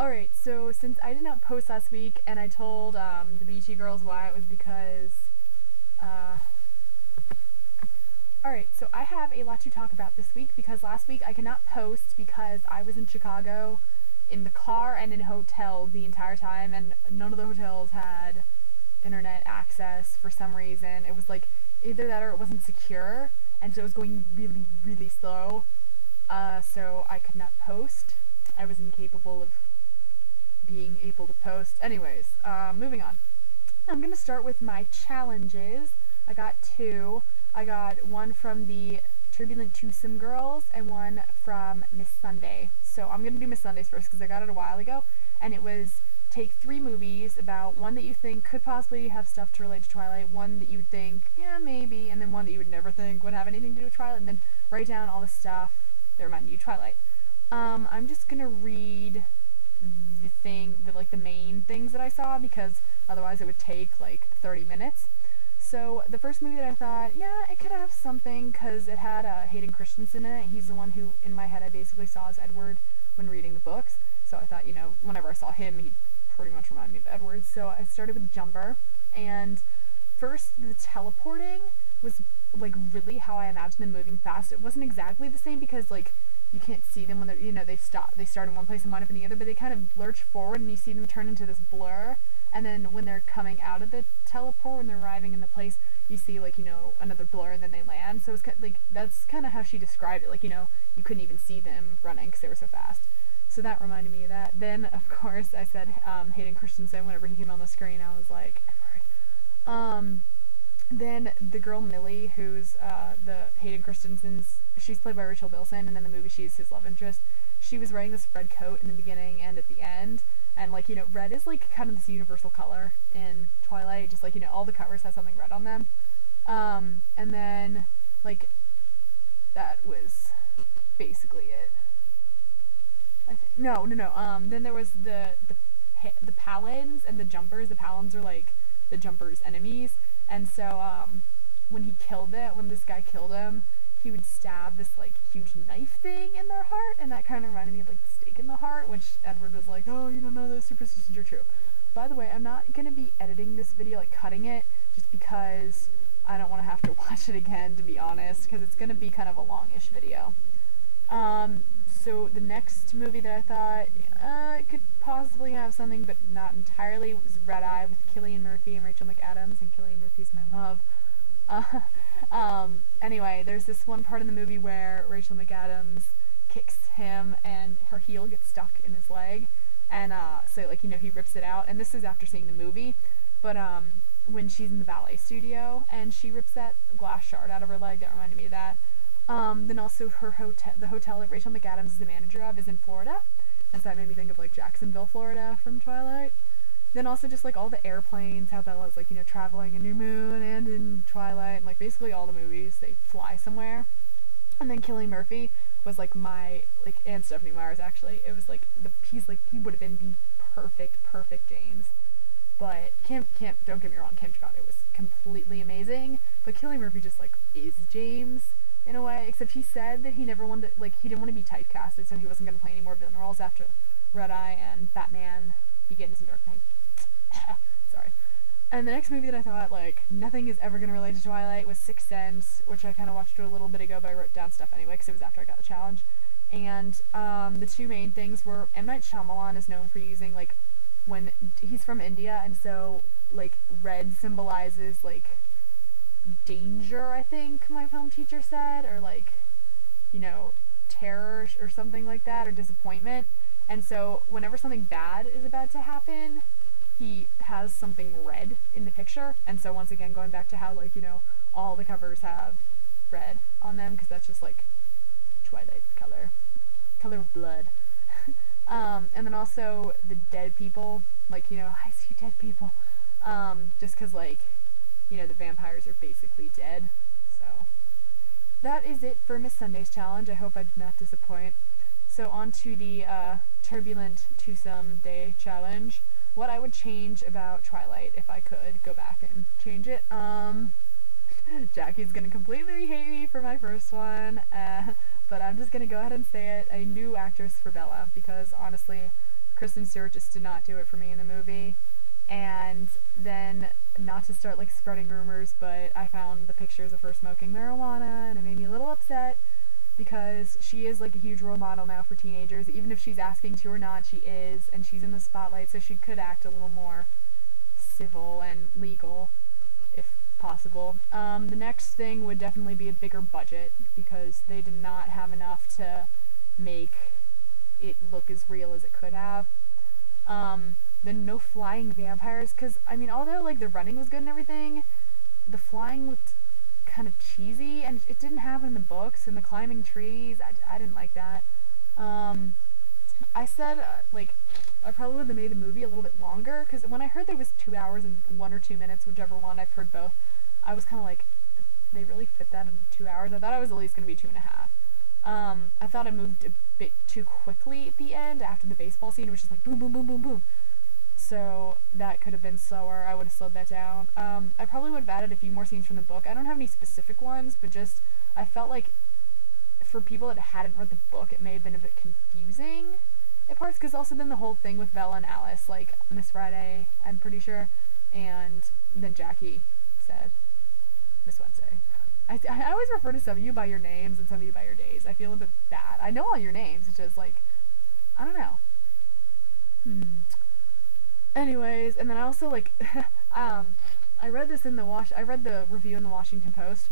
Alright, so since I did not post last week and I told the BT girls why, it was because, uh, alright, so I have a lot to talk about this week because last week I could not post because I was in Chicago in the car and in hotels the entire time, and none of the hotels had internet access for some reason. It was like either that or it wasn't secure, and so it was going really, really slow. So I could not post. I was incapable of being able to post. Anyways, moving on. I'm gonna start with my challenges. I got two. I got one from the Turbulent Twosome Girls and one from Miss Sunday. So I'm gonna do Miss Sunday's first because I got it a while ago, and it was take 3 movies about one that you think could possibly have stuff to relate to Twilight, one that you would think, yeah, maybe, and then one that you would never think would have anything to do with Twilight, and then write down all the stuff that reminded you of Twilight. I'm just gonna read the main things that I saw because otherwise it would take like 30 minutes. So the first movie that I thought, yeah, it could have something because it had Hayden Christensen in it. He's the one who, in my head, I basically saw as Edward when reading the books. So I thought, whenever I saw him, he pretty much reminded me of Edward. So I started with Jumper, and first the teleporting was like really how I imagined them moving fast. It wasn't exactly the same because like you can't see them when they're, they start in one place and wind up in the other, but they kind of lurch forward and you see them turn into this blur, and then when they're coming out of the teleport, when they're arriving in the place, you see like, another blur and then they land. So it's kind of, like, that's kind of how she described it, like, you couldn't even see them running because they were so fast. So that reminded me of that. Then, of course, I said Hayden Christensen whenever he came on the screen. I was like, Edward. Then the girl Millie, who's the Hayden Christensen's, she's played by Rachel Bilson, and in the movie she's his love interest. She was wearing this red coat in the beginning and at the end, and like, red is like kind of this universal color in Twilight, just like, all the covers have something red on them. And then, like, that was basically it. I think. No. Then there was the Palins and the Jumpers. The Palins are like the Jumpers' enemies. And so, when this guy killed him, he would stab this, like, huge knife thing in their heart, and that kind of reminded me of, like, the stake in the heart, which Edward was like, oh, you don't know those superstitions are true. By the way, I'm not gonna be editing this video, like, cutting it, just because I don't want to have to watch it again, to be honest, because it's gonna be kind of a longish video. So the next movie that I thought, it could possibly have something, but not entirely, was Red Eye with Cillian Murphy and Rachel McAdams, and Cillian Murphy's my love. Anyway, there's this one part in the movie where Rachel McAdams kicks him and her heel gets stuck in his leg, and so like, he rips it out, and this is after seeing the movie, but when she's in the ballet studio and she rips that glass shard out of her leg, that reminded me of that. Then also the hotel that Rachel McAdams is the manager of is in Florida, and so that made me think of like Jacksonville, Florida from Twilight. Then also just like all the airplanes, how Bella's like, traveling in New Moon and in Twilight, and like basically all the movies, they fly somewhere. And then Cillian Murphy was like and Stephanie Meyer's actually, it was like, he would have been the perfect James. But don't get me wrong, Kim Chicago was completely amazing, but Cillian Murphy just like is James in a way, except he said that he never wanted to, like, he didn't want to be typecasted, so he wasn't going to play any more villain roles after Red Eye and Batman Begins and Dark Knight. Sorry. And the next movie that I thought, like, nothing is ever going to relate to Twilight was Sixth Sense, which I kind of watched a little bit ago, but I wrote down stuff anyway, because it was after I got the challenge. And the two main things were, M. Night Shyamalan is known for using, like, when he's from India, and so, like, red symbolizes, like, danger, I think my film teacher said, or like, terror or something like that, or disappointment. And so whenever something bad is about to happen, he has something red in the picture. And so once again, going back to how, like, all the covers have red on them, because that's just like Twilight color of blood. And then also the dead people, like, I see dead people, just because, like, the vampires are basically dead. So that is it for Miss Sunday's challenge. I hope I did not disappoint. So on to the Turbulent Twosome Day challenge. What I would change about Twilight if I could go back and change it. Jackie's gonna completely hate me for my first one, but I'm just gonna go ahead and say it. A new actress for Bella, because honestly, Kristen Stewart just did not do it for me in the movie. And then, not to start like spreading rumors, but I found the pictures of her smoking marijuana, and it made me a little upset because she is like a huge role model now for teenagers. Even if she's asking to or not, she is, and she's in the spotlight, so she could act a little more civil and legal if possible. The next thing would definitely be a bigger budget, because they did not have enough to make it look as real as it could have. Then no flying vampires, because, I mean, although, like, the running was good and everything, the flying looked kind of cheesy, and it didn't happen in the books, and the climbing trees, I didn't like that. I said, like, I probably would have made the movie a little bit longer, because when I heard there was 2 hours and 1 or 2 minutes, whichever one, I've heard both, I was kind of like, they really fit that into 2 hours? I thought it was at least going to be 2.5. I thought it moved a bit too quickly at the end, after the baseball scene, it was just like boom, boom, boom, boom, boom. So that could have been slower. I would have slowed that down. I probably would have added a few more scenes from the book. I don't have any specific ones, but just, I felt like for people that hadn't read the book, it may have been a bit confusing at parts, because also then the whole thing with Bella and Alice, like, Miss Friday, I'm pretty sure, and then Jackie said Miss Wednesday. I always refer to some of you by your names and some of you by your days. I feel a bit bad. I know all your names, it's just like, I don't know. Anyways, and then I also, like, I read this in the I read the review in the Washington Post,